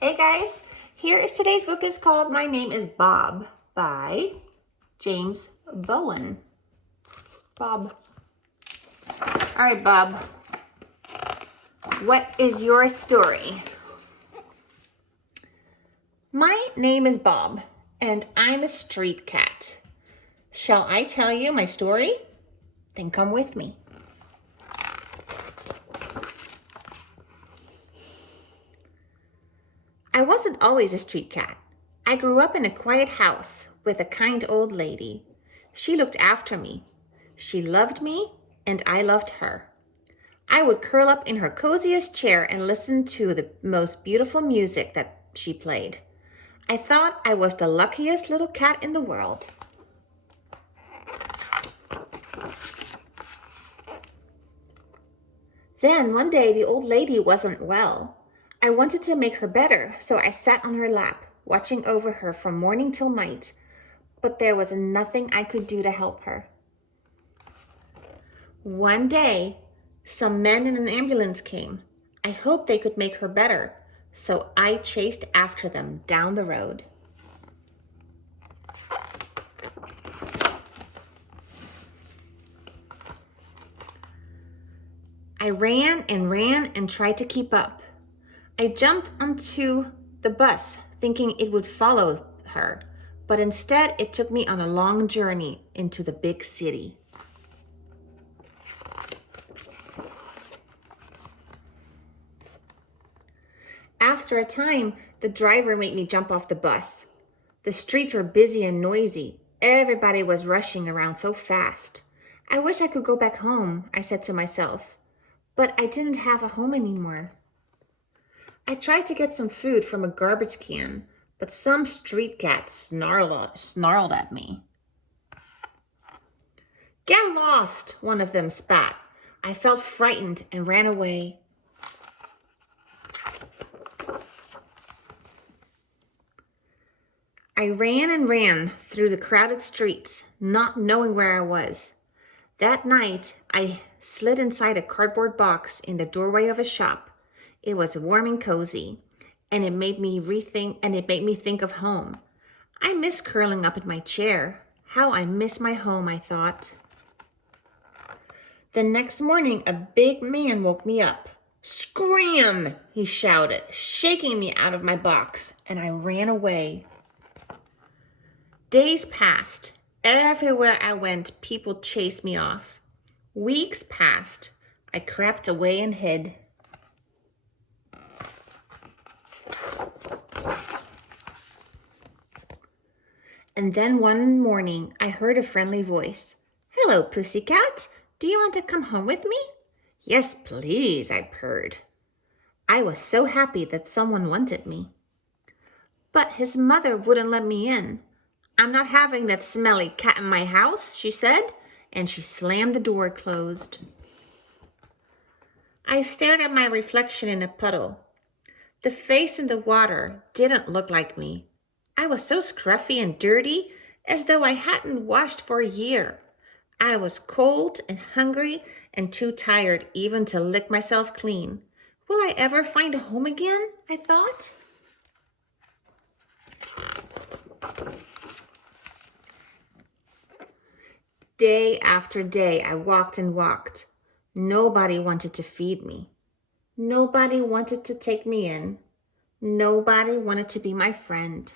Hey guys, here is today's book is called My Name is Bob by James Bowen. Bob. All right, Bob. What is your story? My name is Bob, and I'm a street cat. Shall I tell you my story? Then come with me. I wasn't always a street cat. I grew up in a quiet house with a kind old lady. She looked after me. She loved me, and I loved her. I would curl up in her coziest chair and listen to the most beautiful music that she played. I thought I was the luckiest little cat in the world. Then one day the old lady wasn't well. I wanted to make her better, so I sat on her lap, watching over her from morning till night. But there was nothing I could do to help her. One day, some men in an ambulance came. I hoped they could make her better, so I chased after them down the road. I ran and tried to keep up. I jumped onto the bus thinking it would follow her, but instead it took me on a long journey into the big city. After a time, the driver made me jump off the bus. The streets were busy and noisy. Everybody was rushing around so fast. I wish I could go back home, I said to myself. But I didn't have a home anymore. I tried to get some food from a garbage can, but some street cat snarled at me. Get lost, one of them spat. I felt frightened and ran away. I ran through the crowded streets, not knowing where I was. That night, I slid inside a cardboard box in the doorway of a shop. It was warm and cozy, and it made me think of home. I miss curling up in my chair. How I miss my home, I thought. The next morning, a big man woke me up. Scram! He shouted, shaking me out of my box, and I ran away. Days passed. Everywhere I went, people chased me off. Weeks passed. I crept away and hid. And then one morning, I heard a friendly voice. Hello, pussycat. Do you want to come home with me? Yes, please, I purred. I was so happy that someone wanted me. But his mother wouldn't let me in. I'm not having that smelly cat in my house, she said, and she slammed the door closed. I stared at my reflection in a puddle. The face in the water didn't look like me. I was so scruffy and dirty, as though I hadn't washed for a year. I was cold and hungry and too tired even to lick myself clean. Will I ever find a home again? I thought. Day after day, I walked and walked. Nobody wanted to feed me. Nobody wanted to take me in. Nobody wanted to be my friend.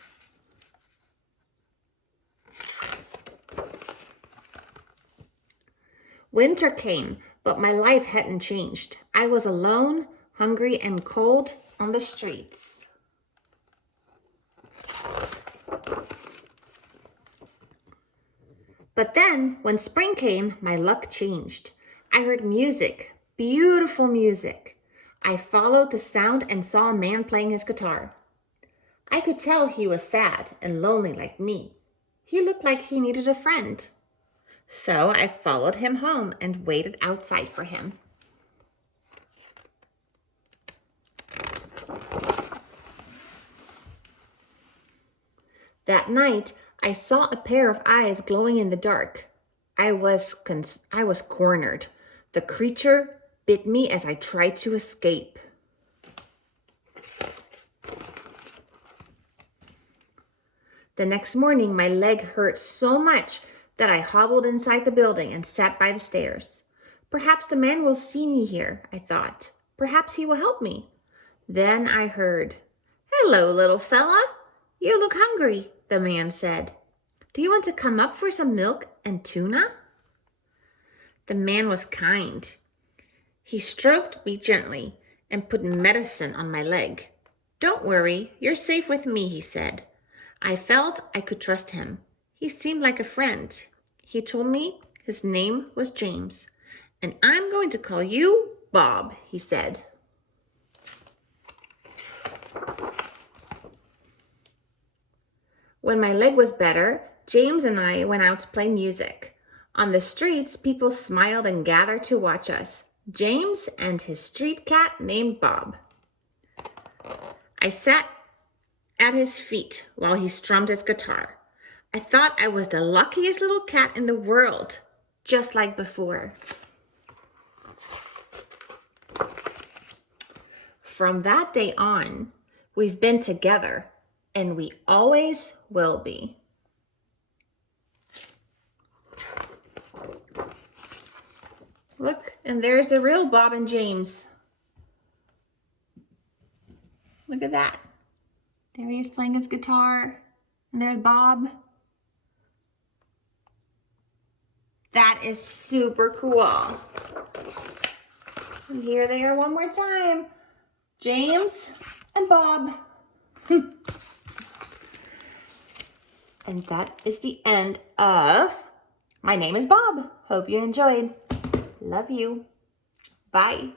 Winter came, but my life hadn't changed. I was alone, hungry, and cold on the streets. But then, when spring came, my luck changed. I heard music, beautiful music. I followed the sound and saw a man playing his guitar. I could tell he was sad and lonely like me. He looked like he needed a friend. So I followed him home and waited outside for him. That night, I saw a pair of eyes glowing in the dark. I was cornered. The creature bit me as I tried to escape. The next morning, my leg hurt so much that I hobbled inside the building and sat by the stairs. Perhaps the man will see me here, I thought. Perhaps he will help me. Then I heard, "Hello, little fella. You look hungry," the man said. "Do you want to come up for some milk and tuna?" The man was kind. He stroked me gently and put medicine on my leg. "Don't worry, you're safe with me," he said. I felt I could trust him. He seemed like a friend. He told me his name was James. "And I'm going to call you Bob," he said. When my leg was better, James and I went out to play music. On the streets, people smiled and gathered to watch us. James and his street cat named Bob. I sat at his feet while he strummed his guitar. I thought I was the luckiest little cat in the world, just like before. From that day on, we've been together, and we always will be. Look, and there's the real Bob and James. Look at that. There he is playing his guitar, and there's Bob. That is super cool. And here they are one more time. James and Bob. And that is the end of My Name is Bob. Hope you enjoyed. Love you. Bye.